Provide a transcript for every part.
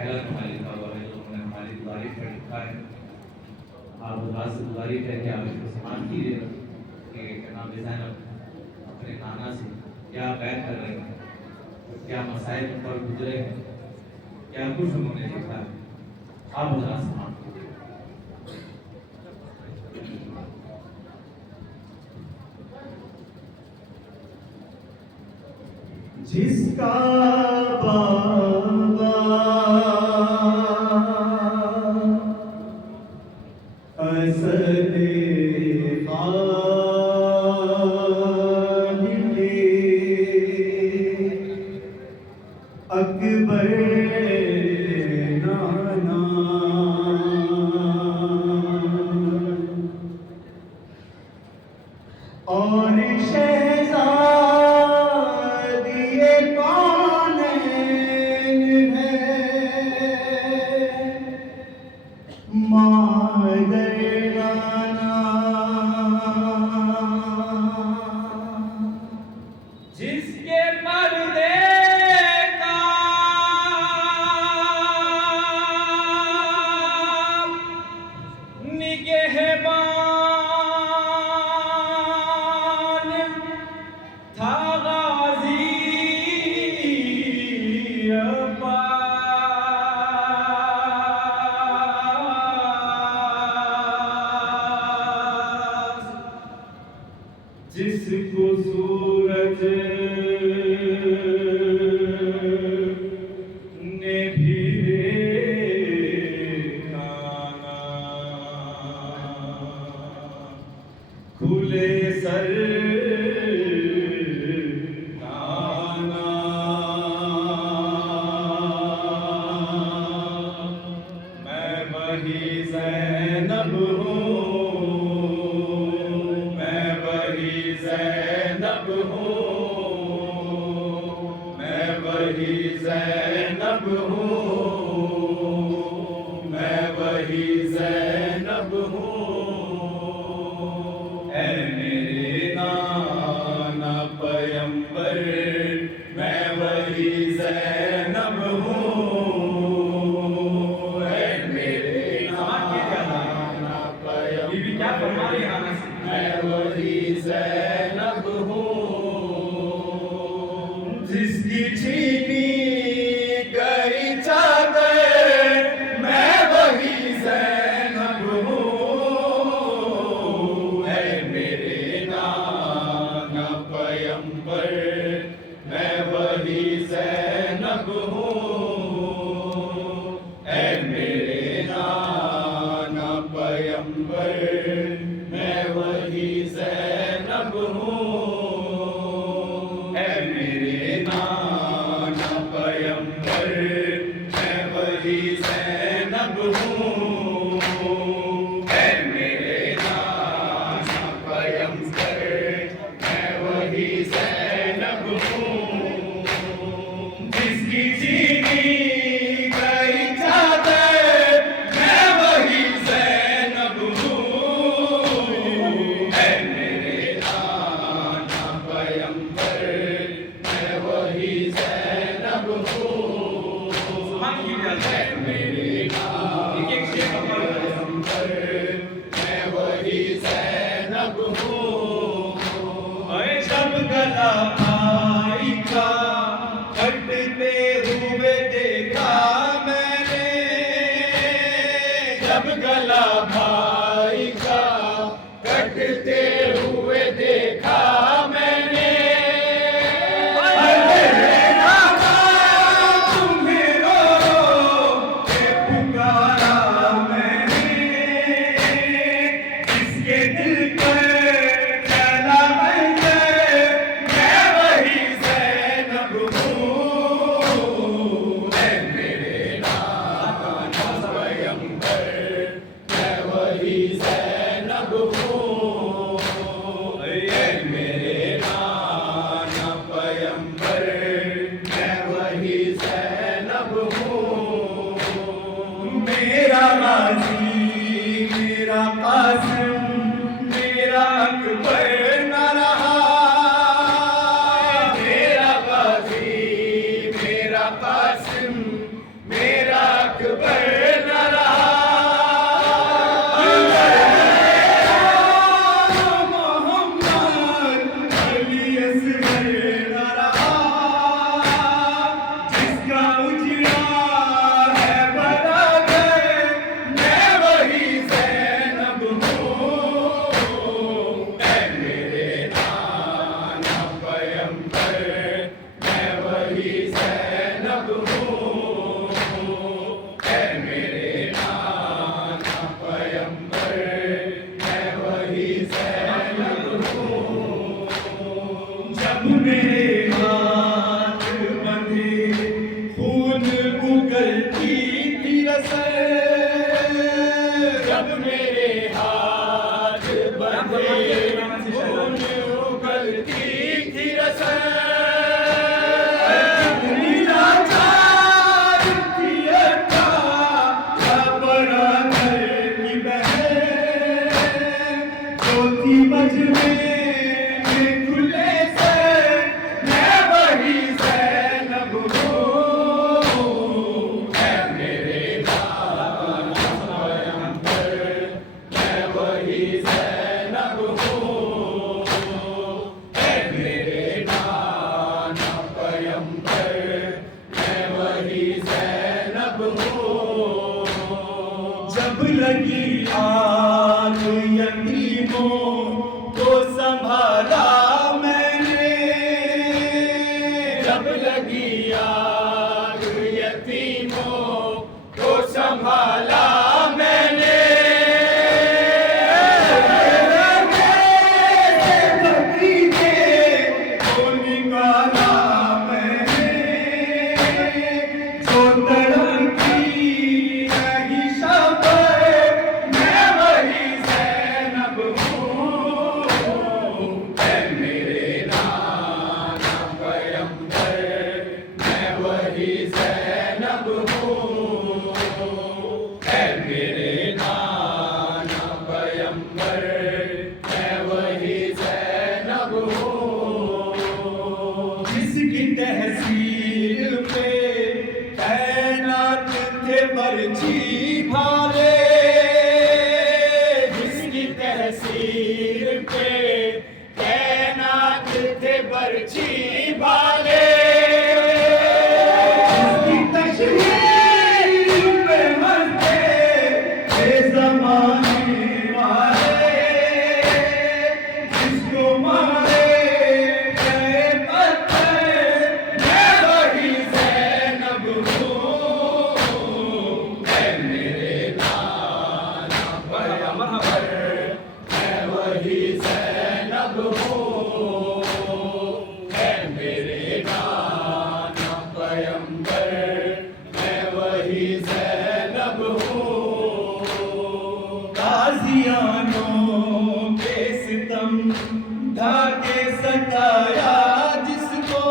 पहला कमाल लिखा हुआ है जो उन्होंने हमारी गुजारिश पर लिखा है। आप उदास से गुजारिश है कि आप इसको समाप्त कीजिए कि जनाब ज़ैनब अपने नाना से क्या बैठ कर रहे हैं, क्या मसाइल उन पर गुजरे हैं, क्या कुछ उन्होंने लिखा है। आप उदास समाप्त कीजिए। जिसका बाबा असद खालिक़े अकबर नाना और शहज़ादी कौनैन है मादर नाना। जिसके पर्दे का निगहबान था गाज़ी अब्बास। जिसको सूरज ने भी देखा ना, खुले सर नाना। मैं वही ज़ैनब हूँ, मैं वही ज़ैनब हूँ, मैं वही ज़ैनब हूँ, मैं वही ज़ैनब हूँ। ऐ मेरे नाना पैगंबर, मैं वही ज़ैनब हूँ। ऐ मेरे नाना पैगंबर, मैं वही ज़ैनब हूँ। जिसकी छीनी गई चादर, मैं वही ज़ैनब हूँ। ऐ मेरे नाना पैगंबर, मैं वही ज़ैनब हूँ। ऐ मेरे नाना पैगंबर, मैं वही ज़ैनब हूँ। ऐ मेरे नाना पैगंबर, मैं वही ज़ैनब हूँ। ऐ मेरे नाना पैगंबर, मैं वही ज़ैनब हूँ। जिसकी छीनी गई चादर, मैं वही ज़ैनब हूँ। ऐ मेरे नाना पैगंबर, मैं वही ज़ैनब हूँ। ऐ मेरे नाना पैगंबर, मैं वही ज़ैनब हूँ। जब गला भाई का कटते हुए देखा मैंने, जब गला भाई का कटते हुए देखा मैंने, अरे नाना तुम्हें रो के पुकारा मैंने। इसके दिल पर चला मैं वही ज़ैनब हूँ। ऐ मेरे नाना पैगंबर, मैं जब लगी आग यतीमों को संभाला मैंने, जब लगी आग यतीमों को संभाला मैंने, को निकाला मैंने, जो तड़पी रही शब मैं वही ज़ैनब हूँ। ऐ मेरे नाना पैगंबर मैं वही ज़ैनब हूँ। ऐ मेरे नाना पैगंबर मैं वही ज़ैनब हूँ। जिसकी तहसील पे तैनात थे बरछी भाले, जिसकी तहसील पे तैनात थे बरछी भाले, जिसकी तशरीफ पे मरते थे ज़माने वाले, जिसको मारे गए पत्थर मैं वही ज़ैनब हूँ। ऐ मेरे नाना पैगंबर मैं वही ज़ैनब हूँ। ऐ मेरे नाना पैगंबर मैं वही ज़ैनब हूँ। गाज़ियानों के सितम ढाके सताया जिसको,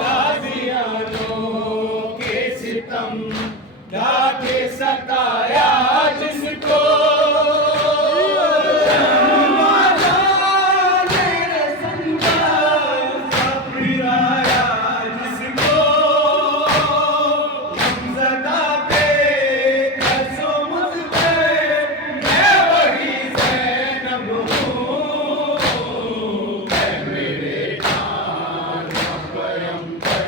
गाज़ियानों के सितम ढाके सताया जिसको, जमाना मेरे संगार सा फिराया जिसको, ज़दा पे कसो मुझपे मैं वही ज़ैनब हूँ। ऐ मेरे नाना पैगंबर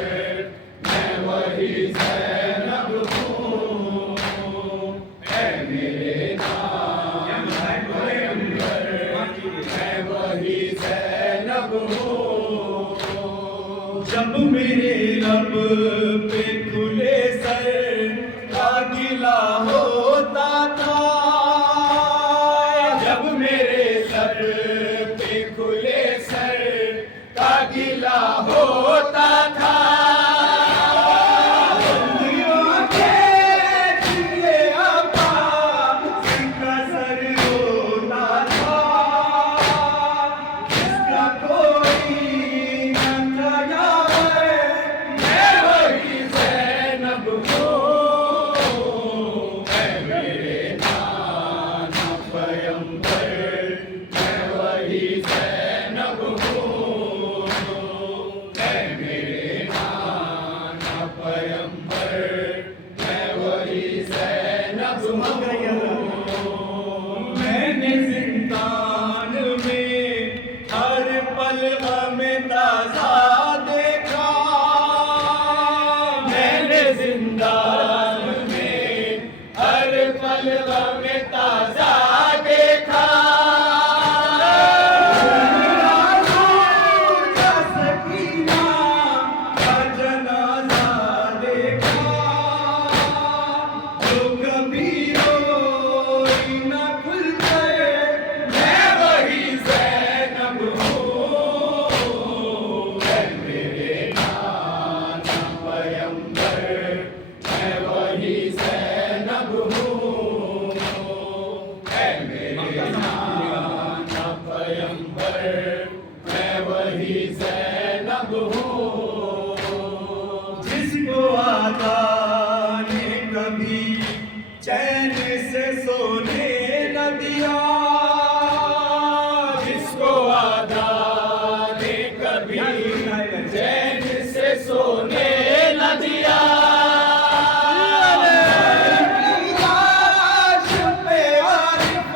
मैं वही ज़ैनब हूँ। ऐ मेरे नाना पैगंबर मैं वही ज़ैनब हूँ। जब मेरे लब पे खुले सर का गिला होता था, जब मेरे सर पे खुले सर का गिला होता था, बंदियों के जिए आपा जिनका सर होता था, जिसका कोई न था यार मैं वही ज़ैनब हूँ। ऐ मेरे नाना पैगंबर मैं वही ज़ैनब हूँ। ऐ मेरे नाना पैगंबर मैं वही ज़ैनब हूँ। मैंने ज़िंदान में हर पल में ताज़ा देखा, मैंने ज़िंदान में हर पल में ताज़ा देखा, का सकीना का जनाज़ा देखा, जो कभी रोई न खुलकर मैं वही ज़ैनब हूँ। ऐ मेरे नाना पैगंबर मैं वही ज़ैनब हूँ। ऐ मेरे नाना पैगंबर मैं वही ज़ैनब हूँ। जिसको आका ने कभी चैन से सोने न दिया, जिसको आका ने कभी चैन से सोने न दिया, लाश पे आरिफ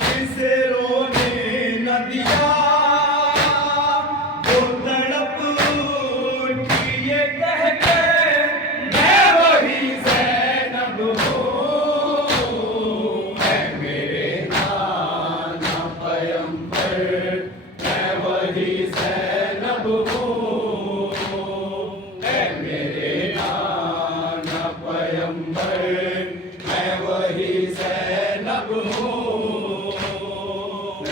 जिसे रोने न दिया, वो तड़प उठी ये कह के मैं वही ज़ैनब हूँ। रही ज़ैनब हो